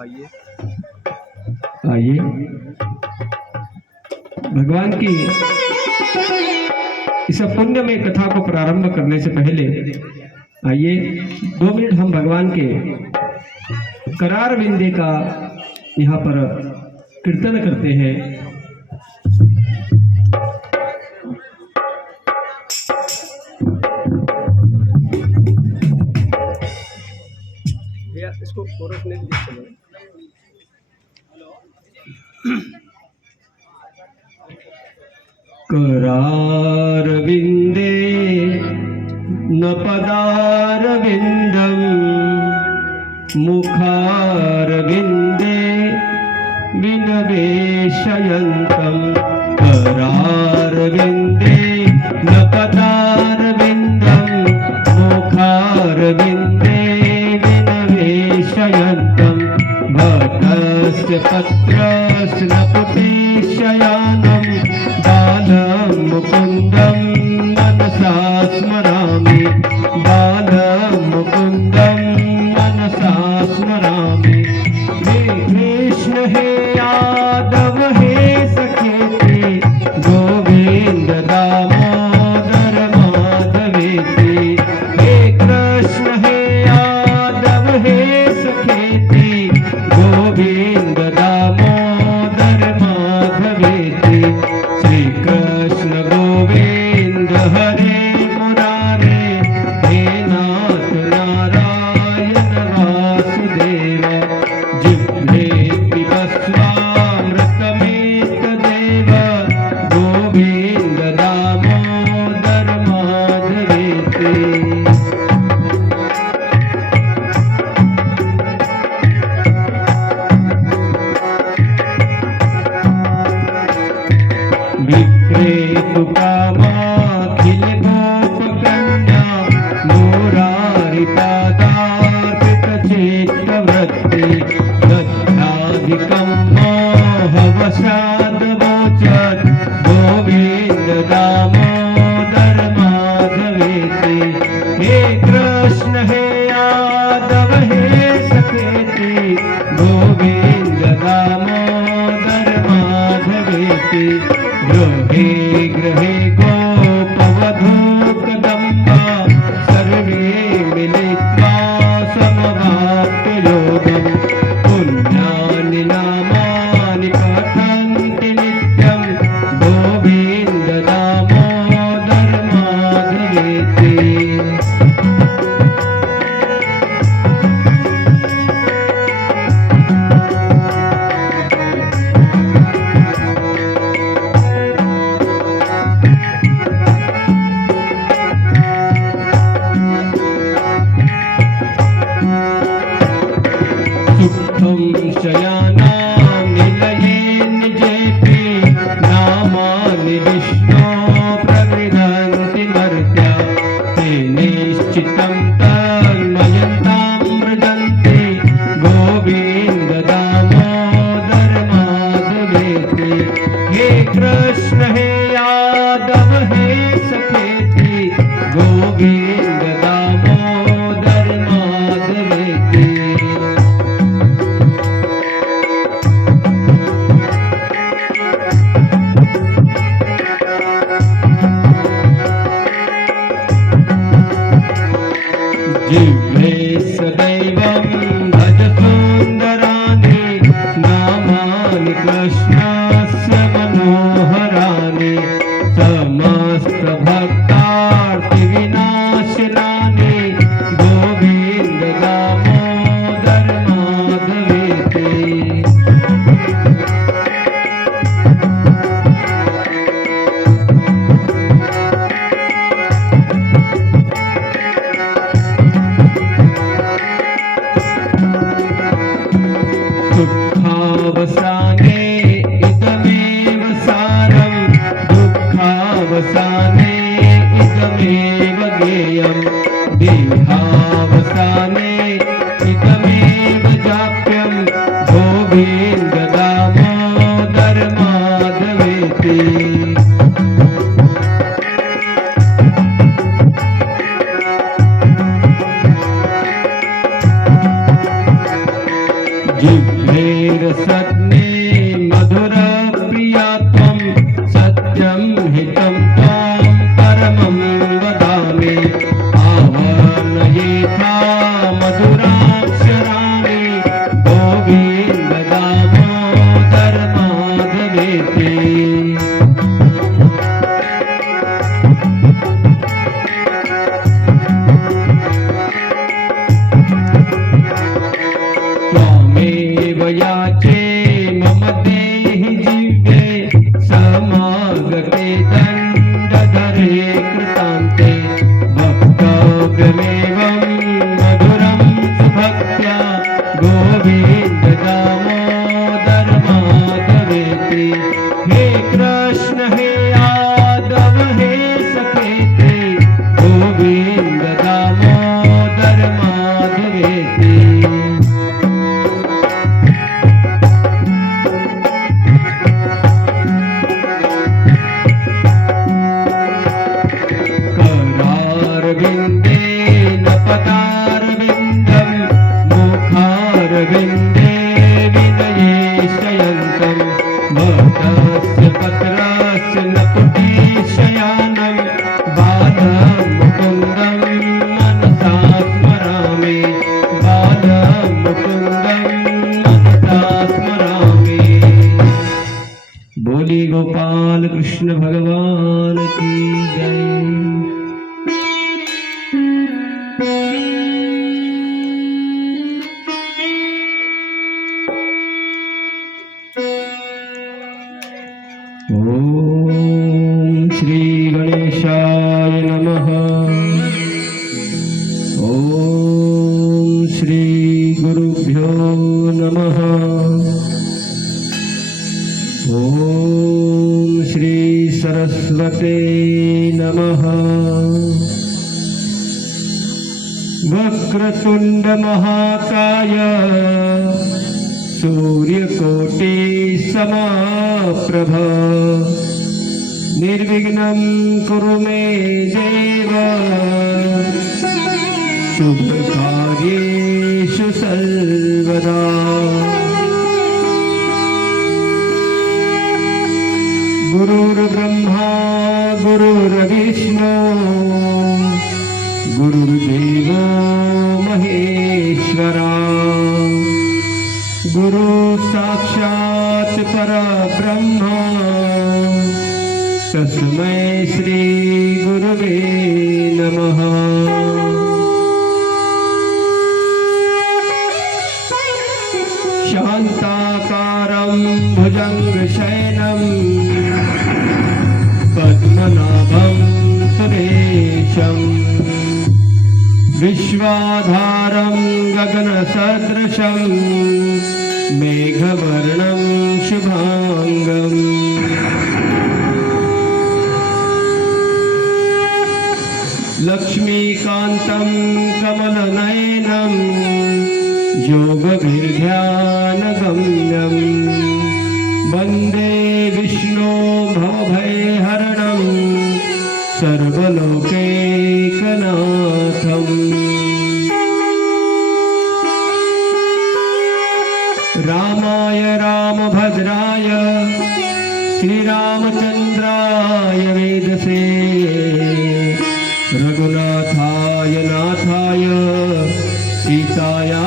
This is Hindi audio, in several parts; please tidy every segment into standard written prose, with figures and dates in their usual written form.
आइए आइए भगवान की इस पुण्यमय कथा को प्रारंभ करने से पहले आइए 2 मिनट हम भगवान के करार विंदे का यहाँ पर कीर्तन करते हैं। भैया इसको कोरस में चलो। करार विंदे न पदार विंदम मुखार विंदे विनवेशयन्तम। करार विंदे न पदार विंदम मुखार विंदे विनवेशयन्तम। भटस्य पत्रस्य न पुटेशयानम बालं मुकुन्दं मनसा स्मरामि। बालं मुकुन्दं मनसा स्मरामि। हे कृष्ण हे यादव हे सखेति गोविंद दामोदर माधवेति। हे कृष्ण हे यादव हे सखेति गोविंद दामोदर माधवेति। श्री कृष्ण गोविंद हरे मुरारे हे नाथ नारायण वासुदेव। जिह्वे पिबस्वामृतमेतदेव गोविंद दामोदर माधवेति। विक्रेतु कामाखिल गोपकन्या मुरारिपादार्पित चेष्टवृत्ति। दत्ताधिकं मोहवशादवोचत् गोविंद दामोदर माधवेति। हे कृष्ण हे यादव हे सखेति गोविंद दामोदर माधवेति। गृहे गृहे गोपवधूकदम्बा सर्वे मिलित्वा समवाप्तयोगम्। पुण्यानि नामानि कथन्त जिह्वेरसत्ने मधुर प्रिया त्वं सत्यं हितं त्वां परमं वदामि आवर्णयेथा मधुराक्षराणि गोविन्द दामोदर माधवेति याचे मम देहि जीवे समागते दण्डधरे कृतान्ते वक्तव्यमेवं मधुरं सुभक्त्या गोविन्द दामोदर माधवेति हे कृष्ण हे यादव हे सखेति गोविन्द दामोदर माधवेति विंदेन पदारविन्दं मुखारविन्दे विनये शयन्तं वटस्य पत्रस्य नकुटीशयानं बालमुकुन्दं मनसा स्मरामि बालमुकुन्दं मनसा स्मरामि। बोली गोपाल कृष्ण भगवान की जय। ओम श्री गणेशाय नमः। ओम श्री गुरुभ्यो नमः। ओम श्री सरस्वते नमः। वक्रतुंड महाकाय सूर्यकोटि समप्रभ निर्विघ्नं कुरु मे देव शुभकार्येषु सर्वदा। गुरुर्ब्रह्मा गुरुर्विष्णु गुरुर्देवो महेश्वरा गुरु साक्षात् परब्रह्म तस्मै श्री गुरुवे नमः। शान्ताकारं भुजङ्गशयनं पद्मनाभं सुरेशं विश्वाधारं गगनसदृशं मेघवर्णं शुभांगं लक्ष्मीकान्तं कमलनयनं योगविध्यानगम्यं वन्दे विष्णो भवभयहरणं सर्वलोकैकनाथम्। रामाय रामभद्राय श्रीरामचन्द्राय वेदसे रघुनाथाय नाथाय सीताया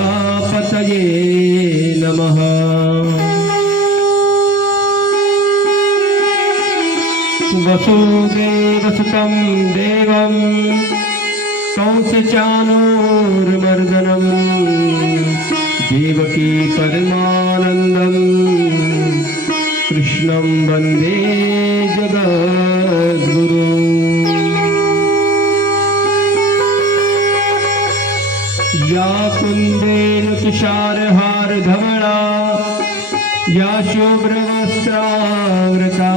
पतये नमः। वसुदेवसुतं देवं कंसचाणूरमर्दनं देवकी परमानन्दं कृष्णं वन्दे जगद्गुरुम्। या कुन्देन तुषारहारधवला या शुभ्रवस्त्रावृता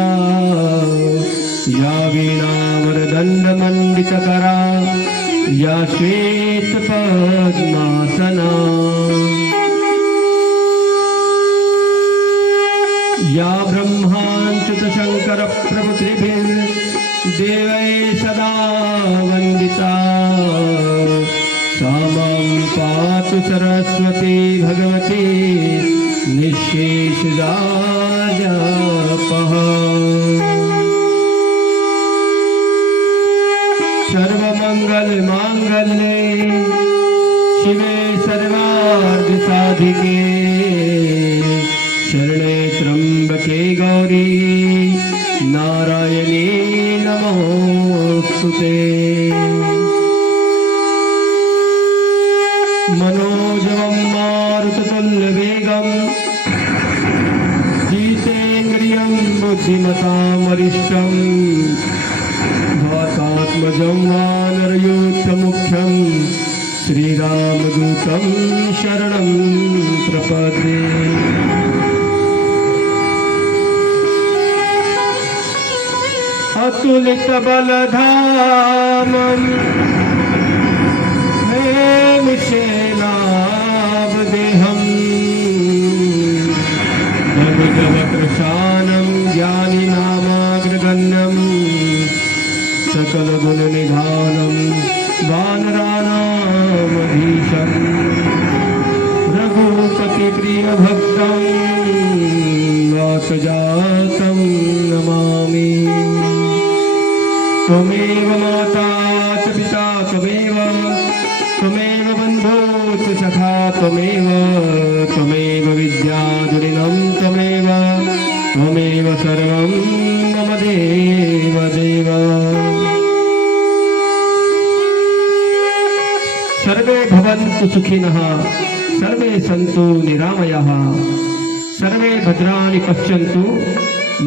या वीणावरदण्डमण्डितकरा या श्वेतपद्मासना या ब्रह्माच्युतशङ्करप्रभृतिभिर्देवैः सदा वन्दिता सा मां पातु सरस्वती भगवती निशेष जापः सर्वमंगल मांगल्ये शिवे सर्वार्थ साधिके शरणे त्र्यंबके गौरी नारायणी नमोस्तुते। मनोजवं मारुततुल्यवेगं जितेन्द्रियं बुद्धिमतां वरिष्ठं वातात्मजं वानरयूथमुख्यं श्रीरामदूतं शरणं प्रपद्ये। अतुलितबलधामं हेमशेलावदेहं दनुजवकृशानं ज्ञानिनामाग्रगण्यं सकलगुणनिधानं वानराणामधीशं रघुपतिप्रियभक्तं वातजातं नमामि। त्वमेव माता च पिता त्वमेव बन्धो च सखा त्वमेव विद्याधुरिणं त्वमेव सर्वं मम देव। सर्वे भवन्तु सुखिनः सर्वे सन्तु निरामयाः सर्वे भद्राणि पश्यन्तु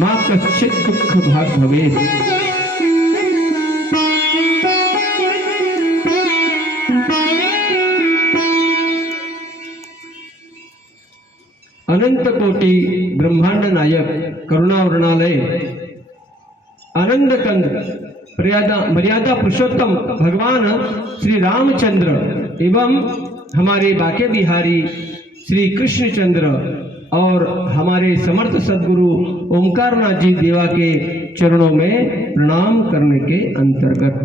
मा कश्चित् दुःखभाग् भवेत्। अनंत कोटि ब्रह्मांड नायक करुणावरणालय आनंद कंद मर्यादा पुरुषोत्तम भगवान श्री रामचंद्र एवं हमारे बाके बिहारी श्री कृष्णचंद्र और हमारे समर्थ सदगुरु ओमकारनाथ जी देवा के चरणों में प्रणाम करने के अंतर्गत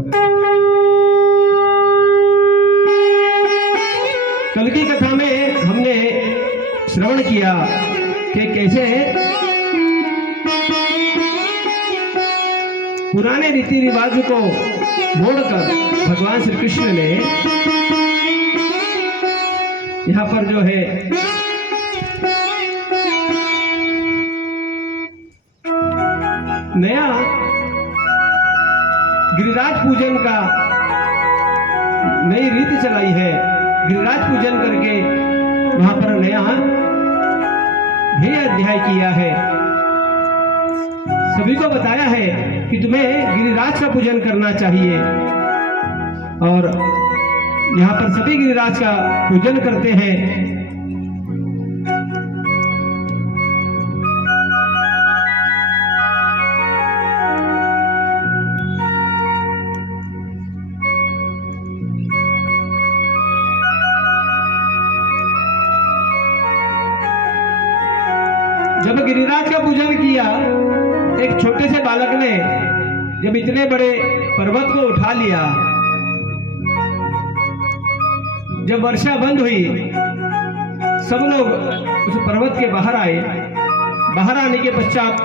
कल की कथा में हमने श्रवण किया कि कैसे पुराने रीति रिवाज को मोड़कर भगवान श्री कृष्ण ने यहाँ पर जो है नया गिरिराज पूजन का नई रीति चलाई है। गिरिराज पूजन करके वहां पर नया भी अध्याय किया है। सभी को बताया है कि तुम्हें गिरिराज का पूजन करना चाहिए और यहाँ पर सभी गिरिराज का पूजन करते हैं। जब गिरिराज का पूजन किया एक छोटे से बालक ने जब इतने बड़े पर्वत को उठा लिया, जब वर्षा बंद हुई सब लोग उस पर्वत के बाहर आए। बाहर आने के पश्चात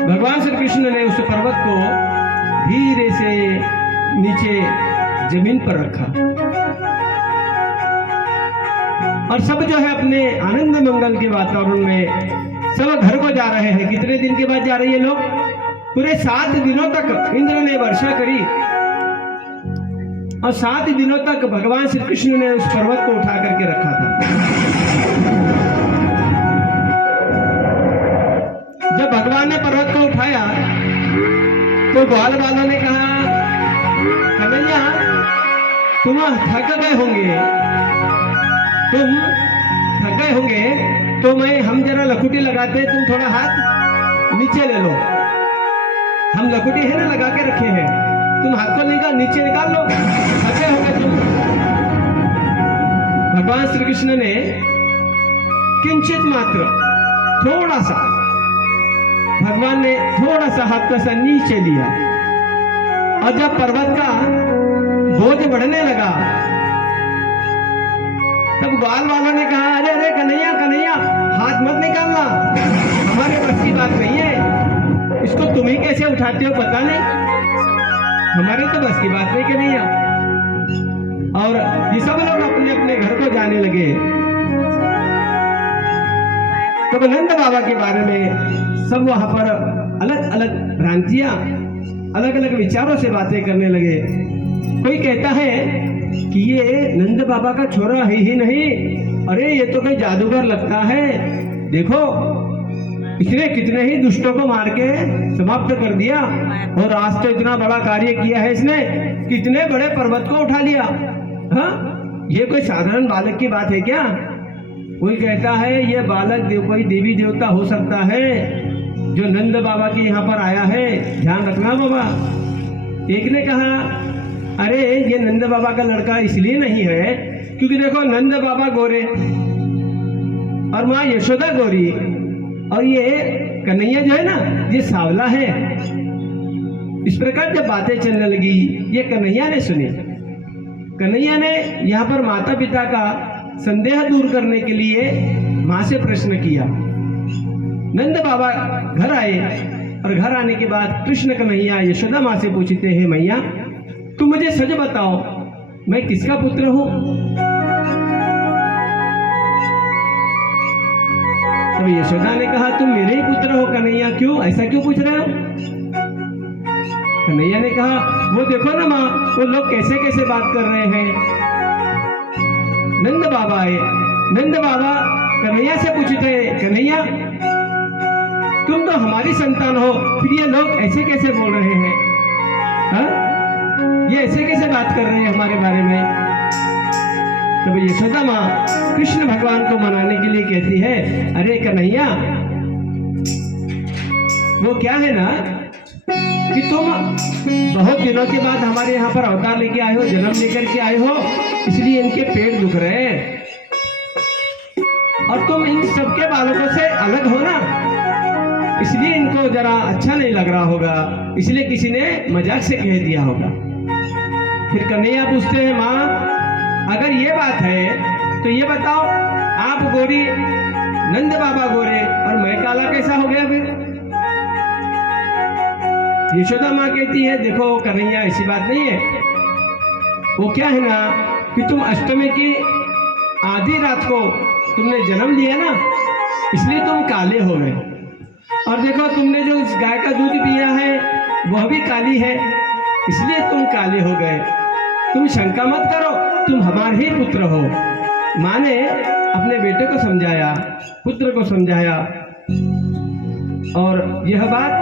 भगवान श्री कृष्ण ने उस पर्वत को धीरे से नीचे जमीन पर रखा और सब जो है अपने आनंद मंगल के वातावरण में सब घर को जा रहे हैं। कितने दिन के बाद जा रहे हैं लोग? पूरे 7 दिनों तक इंद्र ने वर्षा करी और 7 दिनों तक भगवान श्री कृष्ण ने उस पर्वत को उठा करके रखा था। जब भगवान ने पर्वत को उठाया तो ग्वाल वालों ने कहा, कन्हैया तुम थक गए होंगे तो हम जरा लकुटी लगाते, तुम थोड़ा हाथ नीचे ले लो। हम लकुटी है ना लगा के रखे हैं, तुम हाथ को नीचे निकाल लो, थके होंगे तुम। भगवान श्री कृष्ण ने किंचित मात्र थोड़ा सा भगवान ने थोड़ा सा हाथ का सा नीचे लिया और जब पर्वत का बोझ बढ़ने लगा तब ग्वाल वालों ने कहा, अरे अरे कन्हैया कन्हैया, हाथ मत निकालना, हमारे बस की बात नहीं है, इसको तुम ही कैसे उठाते हो पता नहीं, हमारे तो बस की बात नहीं कन्हैया। और ये सब लोग अपने अपने घर को जाने लगे। तब नंद बाबा के बारे में सब वहां पर अलग अलग भ्रांतियां, अलग अलग विचारों से बातें करने लगे। कोई कहता है कि ये नंद बाबा का छोरा है ही नहीं, अरे ये तो कोई जादूगर लगता है, देखो इसने कितने ही दुष्टों को मार के समाप्त कर दिया, और आज तो इतना बड़ा कार्य किया है इसने, कितने बड़े पर्वत को उठा लिया। हाँ, ये कोई साधारण बालक की बात है क्या? कोई कहता है ये बालक कोई देवी देवता हो सकता है जो नंद बाबा के यहाँ पर आया है, ध्यान रखना बाबा। एक ने कहा, अरे ये नंद बाबा का लड़का इसलिए नहीं है क्योंकि देखो नंद बाबा गोरे और माँ यशोदा गोरी, और ये कन्हैया जो है ना ये सांवला है। इस प्रकार जब बातें चलने लगी, ये कन्हैया ने सुनी। कन्हैया ने यहाँ पर माता पिता का संदेह दूर करने के लिए माँ से प्रश्न किया। नंद बाबा घर आए, और घर आने के बाद कृष्ण कन्हैया यशोदा माँ से पूछते हैं, मैया तुम मुझे सच बताओ मैं किसका पुत्र हूँ? तो यशोदा ने कहा, तुम मेरे ही पुत्र हो कन्हैया, क्यों ऐसा क्यों पूछ रहे हो? कन्हैया ने कहा, वो देखो ना माँ, वो लोग कैसे कैसे बात कर रहे हैं। नंद बाबा आए, नंद बाबा कन्हैया से पूछते, कन्हैया तुम तो हमारी संतान हो, फिर ये लोग ऐसे कैसे बोल रहे हैं? हा? ये ऐसे कैसे बात कर रहे हैं हमारे बारे में? तब यशोदा माँ कृष्ण भगवान को मनाने के लिए कहती है, अरे कन्हैया वो क्या है ना कि तुम बहुत दिनों के बाद हमारे यहाँ पर अवतार लेके आए हो, जन्म लेकर के आए हो, इसलिए इनके पेट दुख रहे हैं, और तुम इन सबके बालकों से अलग हो ना, इसलिए इनको जरा अच्छा नहीं लग रहा होगा, इसलिए किसी ने मजाक से कह दिया होगा। फिर कन्हैया पूछते हैं, माँ अगर ये बात है तो ये बताओ, आप गोरी, नंद बाबा गोरे, और मैं काला कैसा हो गया? फिर यशोदा माँ कहती है, देखो कन्हैया ऐसी बात नहीं है, वो क्या है ना कि तुम अष्टमी की आधी रात को तुमने जन्म लिया ना, इसलिए तुम काले हो गए, और देखो तुमने जो उस गाय का दूध पिया है वह भी काली है, इसलिए तुम काले हो गए। तुम शंका मत करो, तुम हमारे ही पुत्र हो। माँ ने अपने बेटे को समझाया, पुत्र को समझाया, और यह बात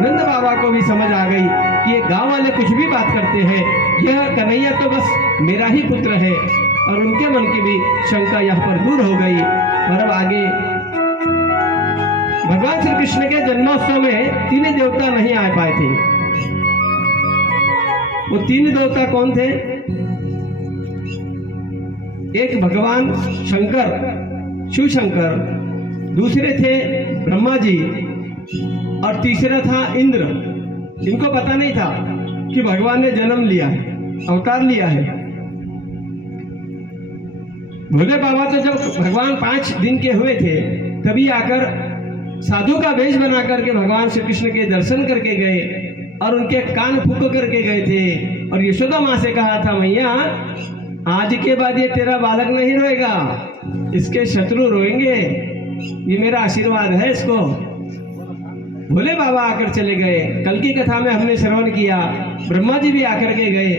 नंद बाबा को भी समझ आ गई कि ये गांव वाले कुछ भी बात करते हैं, यह कन्हैया तो बस मेरा ही पुत्र है, और उनके मन की भी शंका यहाँ पर दूर हो गई। और अब आगे भगवान श्री कृष्ण के जन्मोत्सव में तीन देवता नहीं आ पाए थे। वो तीन देवता कौन थे? एक भगवान शंकर, शिव शंकर, दूसरे थे ब्रह्मा जी, और तीसरा था इंद्र। इनको पता नहीं था कि भगवान ने जन्म लिया है, अवतार लिया है। भोले बाबा तो जब भगवान 5 दिन के हुए थे तभी आकर साधु का वेश बना करके भगवान श्री कृष्ण के दर्शन करके गए, और उनके कान फूंक करके गए थे, और यशोदा माँ से कहा था, मैया आज के बाद ये तेरा बालक नहीं रोएगा, इसके शत्रु रोएंगे, ये मेरा आशीर्वाद है इसको। भोले बाबा आकर चले गए। कल की कथा में हमने श्रवण किया, ब्रह्मा जी भी आकर के गए,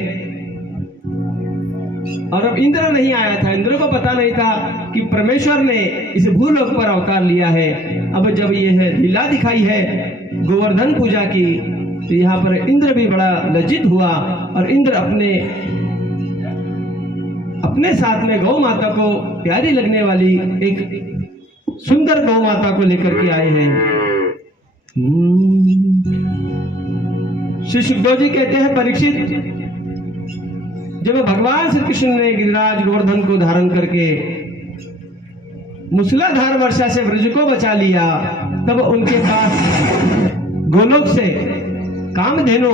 और अब इंद्र नहीं आया था। इंद्र को पता नहीं था कि परमेश्वर ने इस भूलोक पर अवतार लिया है। अब जब यह लीला दिखाई है गोवर्धन पूजा की, तो यहाँ पर इंद्र भी बड़ा लज्जित हुआ, और इंद्र अपने साथ में गौ माता को प्यारी लगने वाली एक सुंदर गौ माता को लेकर के आए हैं। श्री सुखदेव जी कहते हैं, परीक्षित, जब भगवान श्री कृष्ण ने गिरिराज गोवर्धन को धारण करके मूसलाधार वर्षा से ब्रज को बचा लिया, तब उनके पास गोलोक से कामधेनु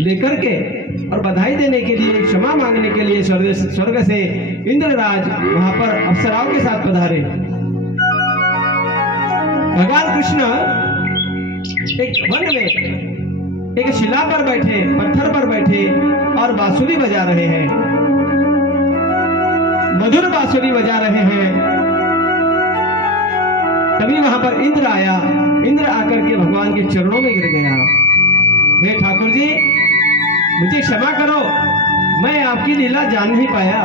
लेकर के और बधाई देने के लिए, क्षमा मांगने के लिए स्वर्ग से इंद्रराज वहां पर अप्सराओं के साथ पधारे। भगवान कृष्ण एक वन में एक शिला पर बैठे, पत्थर पर बैठे और बांसुरी बजा रहे हैं, मधुर बांसुरी बजा रहे हैं। तभी वहां पर इंद्र आया। इंद्र आकर के भगवान के चरणों में गिर गया। हे ठाकुर जी, मुझे क्षमा करो, मैं आपकी लीला जान नहीं पाया।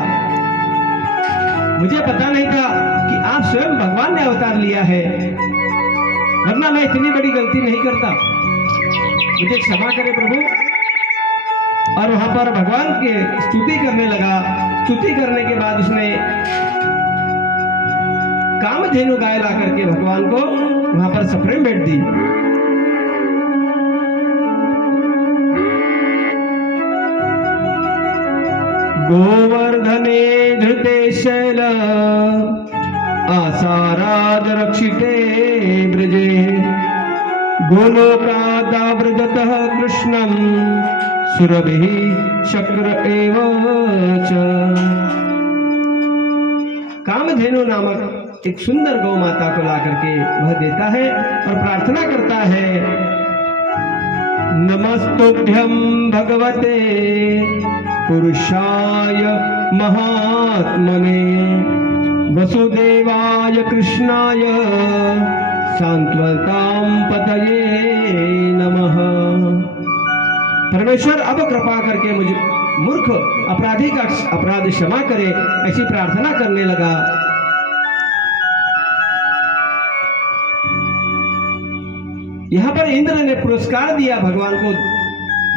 मुझे पता नहीं था कि आप स्वयं भगवान ने अवतार लिया है, वरना मैं इतनी बड़ी गलती नहीं करता। मुझे क्षमा करे प्रभु। और वहां पर भगवान के स्तुति करने लगा। स्तुति करने के बाद उसने कामधेनु गाय ला करके भगवान को वहां पर सप्रेम भेंट दी। गोवर्धने धृते शैल आसाराद रक्षिते ब्रजे गोलोकादावृततः कृष्णं सुरभिः शक्र एव च। कामधेनु नामक एक सुंदर गौ माता को ला करके वह देता है और प्रार्थना करता है, नमस्तुभ्यं भगवते पुरुषाय महात्मने वसुदेवाय कृष्णाय सांत्वतां पतये नमः। परमेश्वर अब कृपा करके मुझे मूर्ख अपराधी का अपराध क्षमा करे, ऐसी प्रार्थना करने लगा। यहां पर इंद्र ने पुरस्कार दिया भगवान को,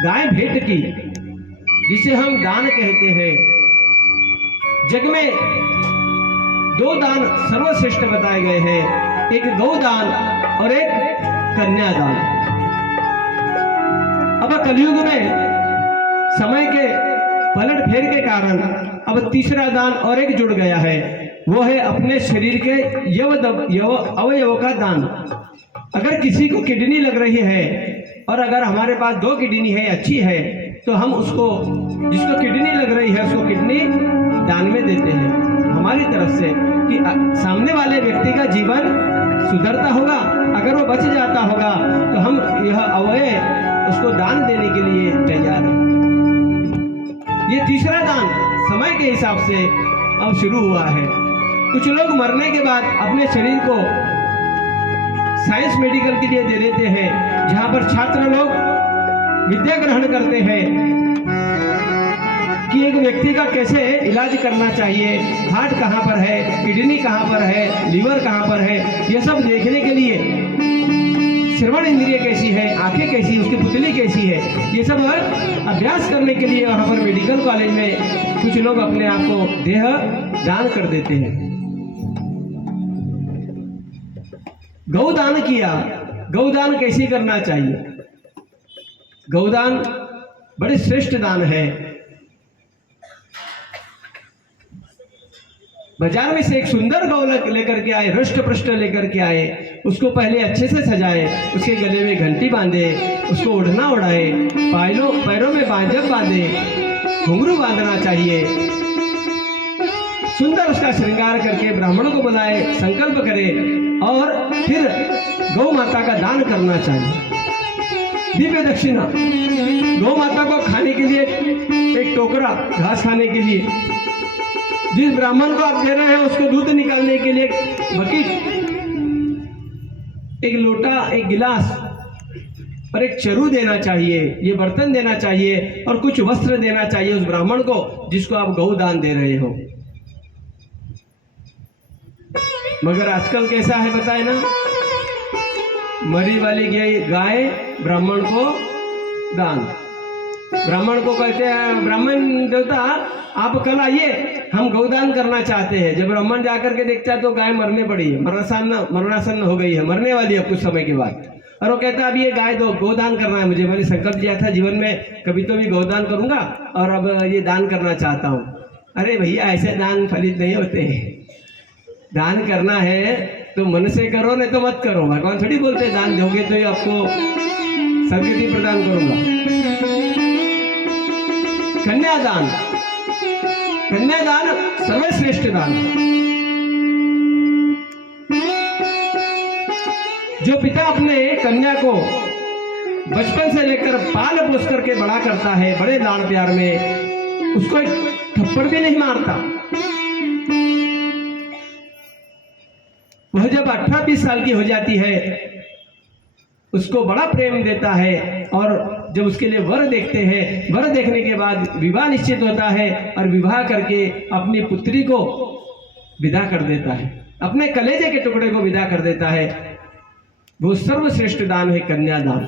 गाय भेंट की, जिसे हम दान कहते हैं। जग में दो दान सर्वश्रेष्ठ बताए गए हैं, एक गौदान और एक कन्यादान। अब कलयुग में समय के पलट फेर के कारण अब तीसरा दान और एक जुड़ गया है, वो है अपने शरीर के अवयवों का दान। अगर किसी को किडनी लग रही है और अगर हमारे पास 2 किडनी है, अच्छी है, तो हम उसको, जिसको किडनी लग रही है, उसको किडनी दान में देते हैं हमारी तरफ से, कि सामने वाले व्यक्ति का जीवन सुधरता होगा। अगर वो बच जाता होगा तो हम यह अवयव उसको दान देने के लिए तैयार हैं। ये तीसरा दान समय के हिसाब से अब शुरू हुआ है। कुछ लोग मरने के बाद अपने शरीर को साइंस मेडिकल के लिए दे देते हैं, जहां पर छात्र लोग विद्या ग्रहण करते हैं कि एक व्यक्ति का कैसे इलाज करना चाहिए, हार्ट कहाँ पर है, किडनी कहाँ पर है, लीवर कहाँ पर है, ये सब देखने के लिए, श्रवण इंद्रिय कैसी है, आंखें कैसी, उसकी पुतली कैसी है, ये सब अभ्यास करने के लिए वहाँ पर मेडिकल कॉलेज में कुछ लोग अपने आप को देह दान कर देते हैं। गौदान किया। गौदान कैसे करना चाहिए? गौदान बड़े श्रेष्ठ दान है। बाजार में से एक सुंदर गौ लेकर के आए, हृष्ट पृष्ठ लेकर के आए, उसको पहले अच्छे से सजाए, उसके गले में घंटी बांधे, उसको ओढ़ना ओढ़ाए, पैरों में बांजब बांधे, घुंघरू बांधना चाहिए, सुंदर उसका श्रृंगार करके ब्राह्मणों को बुलाए, संकल्प करे और फिर गौ माता का दान करना चाहिए। दिव्य दक्षिणा, गौ माता को खाने के लिए एक टोकरा, घास खाने के लिए, जिस ब्राह्मण को आप दे रहे हैं उसको दूध निकालने के लिए बकेट, एक लोटा, एक गिलास और एक चरू देना चाहिए, ये बर्तन देना चाहिए और कुछ वस्त्र देना चाहिए उस ब्राह्मण को जिसको आप गौ दान दे रहे हो। मगर आजकल कैसा है बताए ना, मरी वाली गाय ब्राह्मण को दान। ब्राह्मण को कहते हैं, ब्राह्मण देवता आप कल आइए, हम गौदान करना चाहते हैं। जब ब्राह्मण जाकर के देखता है तो गाय मरने पड़ी है, मरणासन्न हो गई है, मरने वाली है कुछ समय के बाद, और वो कहता है अब ये गाय दो, गौदान करना है मुझे, मैंने संकल्प लिया था जीवन में कभी तो भी गौदान करूंगा और अब ये दान करना चाहता हूँ। अरे भैया, ऐसे दान फलित नहीं होते हैं। दान करना है तो मन से करो, नहीं तो मत करो। भगवान थोड़ी बोलते दान दोगे तो ही आपको सदगति प्रदान करूंगा। कन्यादान, कन्यादान सर्वश्रेष्ठ दान। जो पिता अपने कन्या को बचपन से लेकर पाल पोस करके बड़ा करता है, बड़े लाड़ प्यार में, उसको एक थप्पड़ भी नहीं मारता। वह जब 18-20 साल की हो जाती है, उसको बड़ा प्रेम देता है और जब उसके लिए वर देखते हैं, वर देखने के बाद विवाह निश्चित होता है और विवाह करके अपनी पुत्री को विदा कर देता है, अपने कलेजे के टुकड़े को विदा कर देता है। वो सर्वश्रेष्ठ दान है कन्यादान।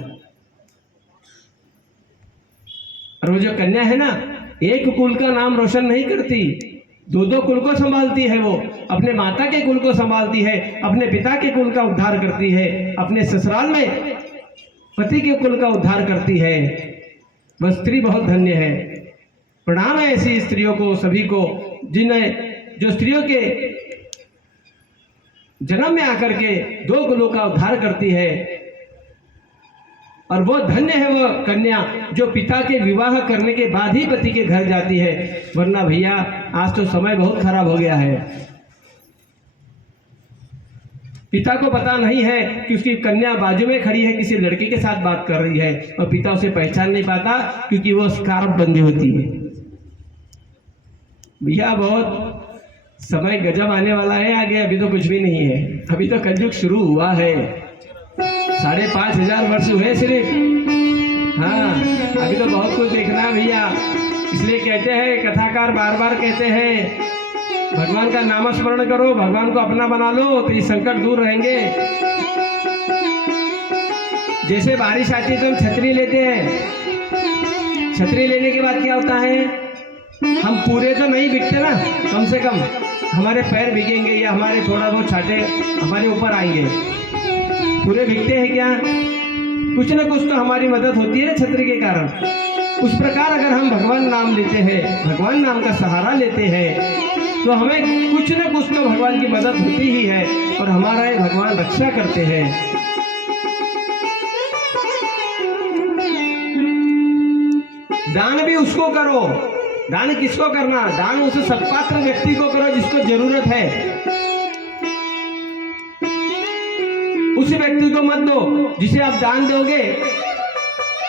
और वो जो कन्या है ना, एक कुल का नाम रोशन नहीं करती, 2-2 कुल को संभालती है। वो अपने माता के कुल को संभालती है, अपने पिता के कुल का उद्धार करती है, अपने ससुराल में पति के कुल का उद्धार करती है। वह स्त्री बहुत धन्य है। प्रणाम है ऐसी स्त्रियों को, सभी को, जिन्हें जो स्त्रियों के जन्म में आकर के 2 कुलों का उद्धार करती है। और वो धन्य है वो कन्या जो पिता के विवाह करने के बाद ही पति के घर जाती है। वरना भैया आज तो समय बहुत खराब हो गया है। पिता को पता नहीं है कि उसकी कन्या बाजू में खड़ी है, किसी लड़के के साथ बात कर रही है, और पिता उसे पहचान नहीं पाता क्योंकि वो स्कार्फ बंधी होती है। भैया बहुत समय गजब आने वाला है आगे, अभी तो कुछ भी नहीं है, अभी तो कलयुग शुरू हुआ है। 5,500 वर्ष हुए सिर्फ। हाँ, अभी तो बहुत कुछ देखना है भैया। इसलिए कहते हैं, कथाकार बार बार कहते हैं, भगवान का नाम स्मरण करो, भगवान को अपना बना लो तो ये संकट दूर रहेंगे। जैसे बारिश आती है तो हम छतरी लेते हैं, छतरी लेने के बाद क्या होता है, हम पूरे तो नहीं भीगते ना, कम से कम हमारे पैर भीगेंगे या हमारे थोड़ा बहुत छाटे हमारे ऊपर आएंगे। पूरे भीगते हैं क्या? कुछ ना कुछ तो हमारी मदद होती है ना छतरी के कारण। उस प्रकार अगर हम भगवान नाम लेते हैं, भगवान नाम का सहारा लेते हैं, तो हमें कुछ ना कुछ तो भगवान की मदद होती ही है और हमारा ये भगवान रक्षा करते हैं। दान भी उसको करो। दान किसको करना? दान उस सत्पात्र व्यक्ति को करो जिसको जरूरत है। उस व्यक्ति को मत दो जिसे आप दान दोगे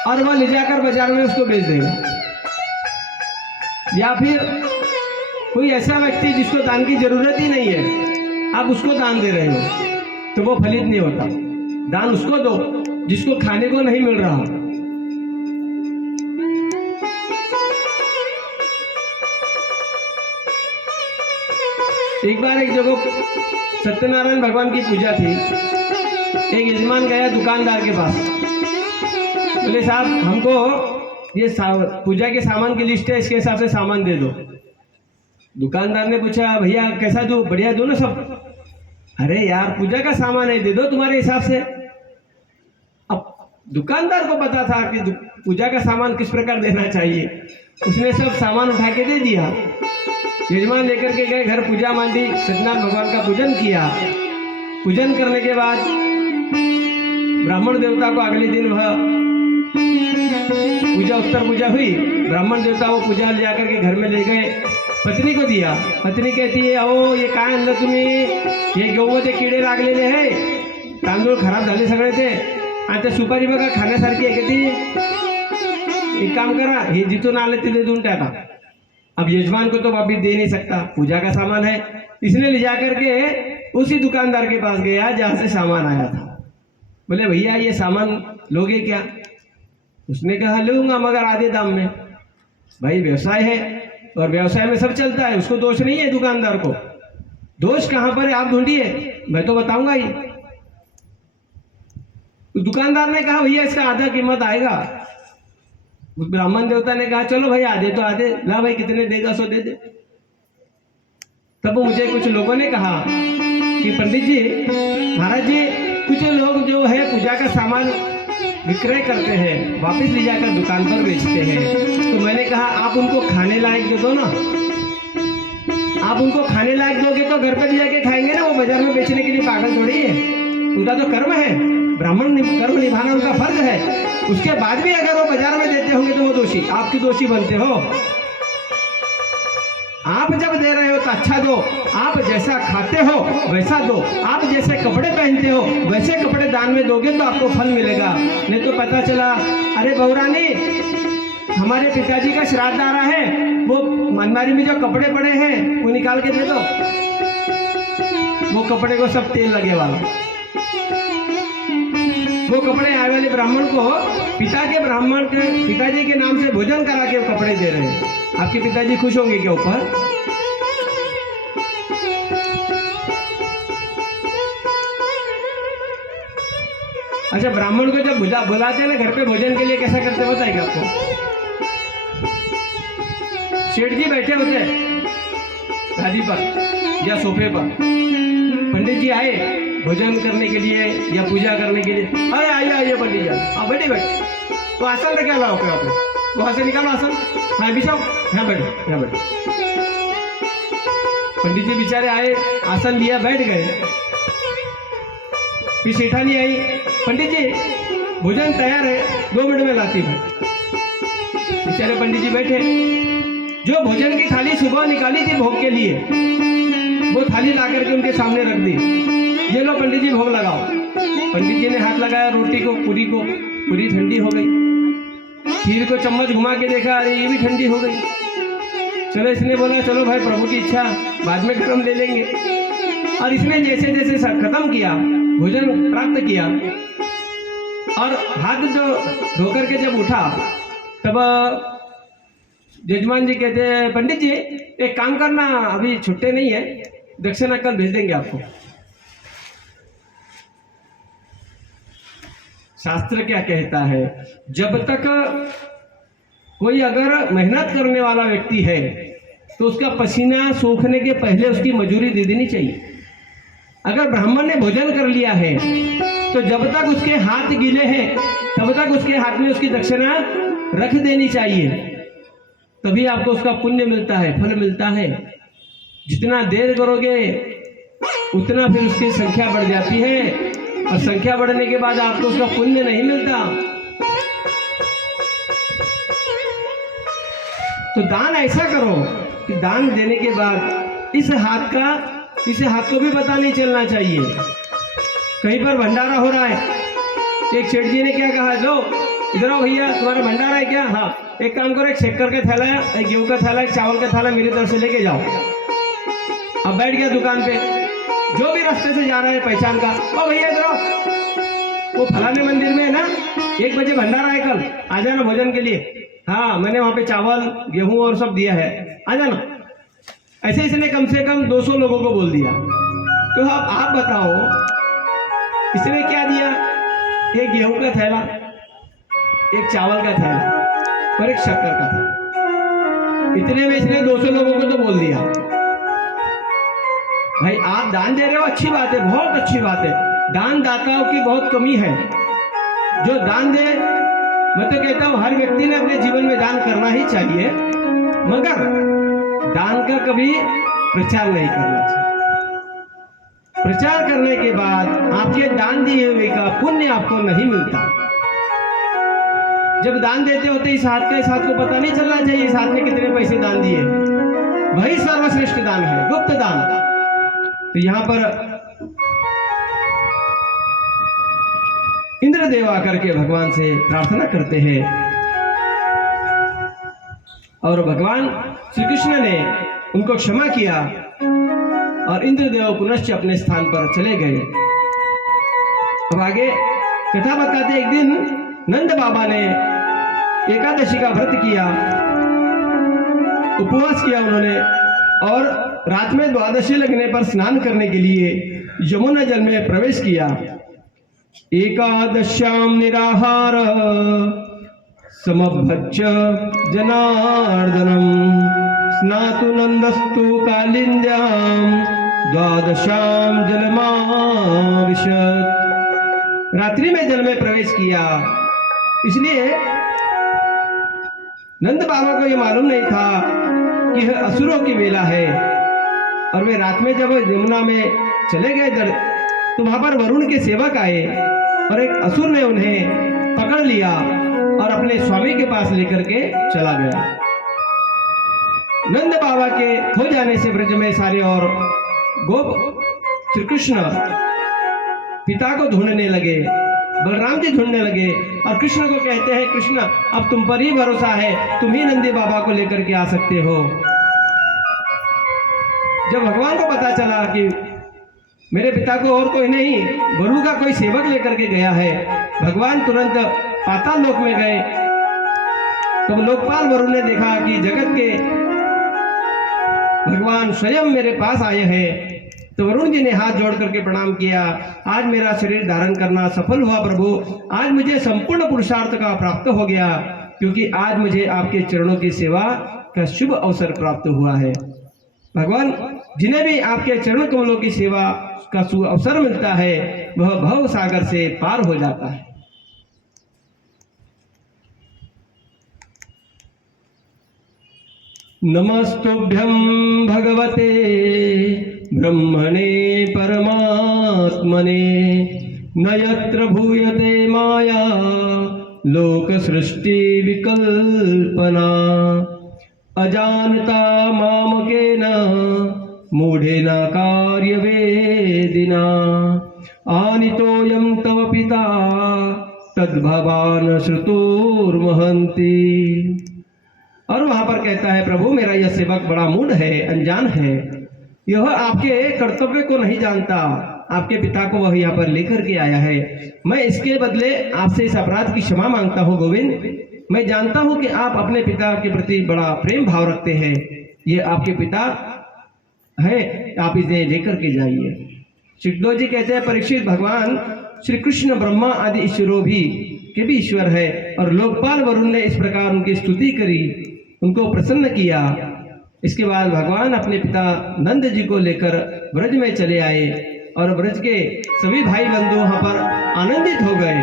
और वह ले जाकर बाजार में उसको बेच देगा। या फिर कोई ऐसा व्यक्ति जिसको दान की जरूरत ही नहीं है, आप उसको दान दे रहे हो तो वो फलित नहीं होता। दान उसको दो जिसको खाने को नहीं मिल रहा। एक बार एक जगह सत्यनारायण भगवान की पूजा थी। एक यजमान गया दुकानदार के पास, बोले साहब हमको ये पूजा के सामान की लिस्ट है, इसके हिसाब से सामान दे दो। दुकानदार ने पूछा भैया कैसा दो? बढ़िया दो ना सब। अरे यार पूजा का सामान है, दे दो तुम्हारे हिसाब से। अब दुकानदार को पता था कि पूजा का सामान किस प्रकार देना चाहिए, उसने सब सामान उठा के दे दिया। यजमान लेकर के गए घर, पूजा मांडी, सत्यनारायण भगवान का पूजन किया। पूजन करने के बाद ब्राह्मण देवता को अगले दिन वह पूजा उत्तर पूजा हुई। ब्राह्मण देवता वो पूजा ले जाकर के घर में ले गए, पत्नी को दिया। पत्नी कहती है अहो ये काय आणलं तुम्ही? हे गहूमध्ये किडे लागलेले आहे, तांदूळ खराब झाले सगळे ते, आणि ते सुपारी बघा खाण्यासारखी आहे का ती? एक काम करा, हे जिथून आले तिथे देऊन टाका। अब यजमान को तो वापिस दे नहीं सकता, पूजा का सामान है। इसने ले जाकर के उसी दुकानदार के पास गया जहाँ से सामान आया था। बोले भैया ये सामान लोगे क्या? उसने कहा लूंगा मगर आधे दाम में। भाई व्यवसाय है और व्यवसाय में सब चलता है, उसको दोष नहीं है दुकानदार को। दोष कहाँ पर है आप ढूंढिए, मैं तो बताऊंगा ही। दुकानदार ने कहा भैया इसका आधा कीमत आएगा। उस ब्राह्मण देवता ने कहा चलो भाई आधे तो आधे, ला भाई कितने देगा सो दे दे। तब मुझे कुछ लोगों ने कहा कि पंडित जी महाराज जी, कुछ लोग जो है पूजा का सामान विक्रय करते हैं, वापस ले जाकर दुकान पर बेचते हैं। तो मैंने कहा आप उनको खाने लायक दे दो ना। आप उनको खाने लायक दोगे तो घर पर ले जाके खाएंगे ना, वो बाजार में बेचने के लिए पागल थोड़ी है। उनका तो कर्म है, ब्राह्मण कर्म निभाना उनका फर्ज है। उसके बाद भी अगर वो बाजार में देते होंगे तो वो दोषी, आपकी दोषी बनते हो। आप जब दे रहे हो तो अच्छा दो, आप जैसा खाते हो वैसा दो, आप जैसे कपड़े पहनते हो वैसे कपड़े दान में दोगे तो आपको फल मिलेगा। नहीं तो पता चला अरे बहुरानी हमारे पिताजी का श्राद्ध आ रहा है, वो अलमारी में जो कपड़े पड़े हैं वो निकाल के दे दो, वो कपड़े को सब तेल लगे वाला, वो कपड़े आए वाले ब्राह्मण को पिताजी के नाम से भोजन करा के कपड़े दे रहे हैं। आपके पिताजी खुश होंगे क्या ऊपर? अच्छा, ब्राह्मण को जब बुलाते हैं ना घर पे भोजन के लिए, कैसा करते होता है क्या आपको? सेठ जी बैठे होते गादी पर या सोफे पर, पंडित जी आए भोजन करने के लिए या पूजा करने के लिए, अरे आइए आइए पंडित जी, आप बैठे बैठे, तो आसन रखे लाओ क्या आपने, वहां से निकालो आसन, हाँ बिछाओ, यहाँ बैठो यहाँ बैठो। पंडित जी बेचारे आए, आसन लिया, बैठ गए। फिर सेठानी आई, पंडित जी भोजन तैयार है, 2 मिनट में लाती हूँ। बेचारे पंडित जी बैठे, जो भोजन की थाली सुबह निकाली थी भोग के लिए, वो थाली ला करके उनके सामने रख दी। ये लो पंडित जी भोग लगाओ। पंडित जी ने हाथ लगाया रोटी को, पूरी ठंडी हो गई। खीर को चम्मच घुमा के देखा, अरे ये भी ठंडी हो गई। चलो इसने बोला चलो भाई प्रभु की इच्छा, बाद में गरम ले लेंगे। और इसने जैसे जैसे खत्म किया, भोजन प्राप्त किया और हाथ जो धो करके जब उठा, तब जजमान जी कहते हैं पंडित जी एक काम करना, अभी छुट्टे नहीं है, दक्षिणा कल भेज देंगे आपको। शास्त्र क्या कहता है, जब तक कोई अगर मेहनत करने वाला व्यक्ति है तो उसका पसीना सूखने के पहले उसकी मजूरी दे देनी चाहिए। अगर ब्राह्मण ने भोजन कर लिया है तो जब तक उसके हाथ गीले हैं तब तक उसके हाथ में उसकी दक्षिणा रख देनी चाहिए, तभी आपको उसका पुण्य मिलता है, फल मिलता है। जितना देर करोगे उतना फिर उसकी संख्या बढ़ जाती है, और संख्या बढ़ने के बाद आपको उसका पुण्य नहीं मिलता। तो दान ऐसा करो कि दान देने के बाद इस हाथ को भी पता नहीं चलना चाहिए। कहीं पर भंडारा हो रहा है, एक सेठ जी ने क्या कहा, लो इधर आओ भैया, तुम्हारा भंडारा है क्या? हाँ, एक काम करो, एक शक्कर का थैला है, एक गेहूं का थैला, एक चावल का थैला मेरी तरफ से लेके जाओ। अब बैठ गया दुकान पे, जो भी रास्ते से जा रहा है पहचान का, ओ भैया इधर आओ, वो फलाने मंदिर में है ना, 1 बजे भंडारा है कल, आ जाना भोजन के लिए। हाँ, मैंने वहाँ पे चावल गेहूं और सब दिया है, आ जाना। ऐसे इसने कम से कम 200 लोगों को बोल दिया। तो अब आप बताओ इसने क्या दिया? एक गेहूं का थैला, एक चावल का थैला और एक शक्कर का थैला। इतने में इसने 200 लोगों को तो बोल दिया। भाई आप दान दे रहे हो, अच्छी बात है, बहुत अच्छी बात है। दान दाताओं की बहुत कमी है। जो दान दे, मैं तो कहता हूं हर व्यक्ति ने अपने जीवन में दान करना ही चाहिए, मगर दान का कभी प्रचार नहीं करना चाहिए। प्रचार करने के बाद आपके दान दिए हुए का पुण्य आपको नहीं मिलता। जब दान देते होते इस हाथ को पता नहीं चलना चाहिए इस हाथ ने कितने पैसे दान दिए। वही सर्वश्रेष्ठ दान है, गुप्त दान। तो यहां पर इंद्रदेव आकर के भगवान से प्रार्थना करते हैं और भगवान श्री कृष्ण ने उनको क्षमा किया और इंद्रदेव पुनश्च अपने स्थान पर चले गए। अब आगे कथा बताते, एक दिन नंद बाबा ने एकादशी का व्रत किया, उपवास किया उन्होंने, और रात में द्वादशी लगने पर स्नान करने के लिए यमुना जल में प्रवेश किया। एकादश्याम निराहार समभज्य जनार्दनम स्नातु नंदस्तु कालिंद्याम द्वादशाम जलमाविशत। रात्रि में जल में प्रवेश किया, इसलिए नंद बाबा को यह मालूम नहीं था कि यह असुरों की वेला है, और वे रात में जब यमुना में चले गए तो वहां पर वरुण के सेवक आए और एक असुर ने उन्हें पकड़ लिया और अपने स्वामी के पास लेकर के चला गया। नंद बाबा के हो जाने से ब्रज में सारे और गोप श्री कृष्ण पिता को ढूंढने लगे, बलराम जी ढूंढने लगे और कृष्ण को कहते हैं, कृष्ण अब तुम पर ही भरोसा है, तुम ही नंदी बाबा को लेकर के आ सकते हो। जब भगवान को पता चला कि मेरे पिता को और कोई नहीं, वरुण का कोई सेवक लेकर के गया है, भगवान तुरंत पाताल लोक में गए। तब लोकपाल वरुण ने देखा कि जगत के भगवान स्वयं मेरे पास आए हैं। तो वरुण जी ने हाथ जोड़ करके प्रणाम किया, आज मेरा शरीर धारण करना सफल हुआ प्रभु, आज मुझे संपूर्ण पुरुषार्थ का प्राप्त हो गया, क्योंकि आज मुझे आपके चरणों की सेवा का शुभ अवसर प्राप्त हुआ है। भगवान जिन्हें भी आपके चरण कमलों की सेवा का शुभ अवसर मिलता है वह भव सागर से पार हो जाता है। नमस्तुभ्यं भगवते ब्रह्मणे परमात्मने, न यत्र भूयते माया लोक सृष्टि विकल्पना, अजानता मामकेन मूढ़ेन कार्यवेदिना, आनीतोऽयं तव पिता तद्भवान् श्रुतोर्महन्ति। और वहां पर कहता है, प्रभु मेरा यह सेवक बड़ा मूढ़ है, अनजान है, यह आपके कर्तव्य को नहीं जानता, आपके पिता को वह यहाँ पर लेकर के आया है। मैं इसके बदले आपसे इस अपराध की क्षमा मांगता हूँ गोविंद। मैं जानता हूँ कि आप अपने पिता के प्रति बड़ा प्रेम भाव रखते हैं, ये आपके पिता है, आप इसे लेकर के जाइए। सुखदेव जी कहते हैं, परीक्षित भगवान श्री कृष्ण ब्रह्मा आदि ईश्वरों भी के भी ईश्वर है, और लोकपाल वरुण ने इस प्रकार उनकी स्तुति करी, उनको प्रसन्न किया। इसके बाद भगवान अपने पिता नंद जी को लेकर ब्रज में चले आए और ब्रज के सभी भाई बंधु वहां पर आनंदित हो गए।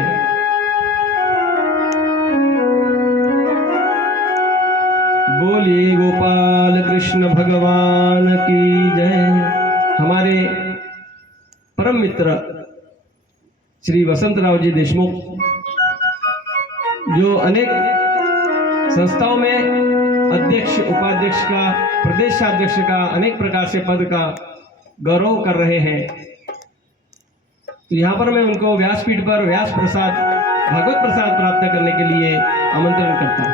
बोलिए गोपाल कृष्ण भगवान की जय। हमारे परम मित्र श्री वसंतराव जी देशमुख, जो अनेक संस्थाओं में अध्यक्ष, उपाध्यक्ष का, प्रदेशाध्यक्ष का, अनेक प्रकार से पद का गौरव कर रहे हैं, तो यहाँ पर मैं उनको व्यासपीठ पर व्यास प्रसाद, भागवत प्रसाद प्राप्त करने के लिए आमंत्रण करता हूँ।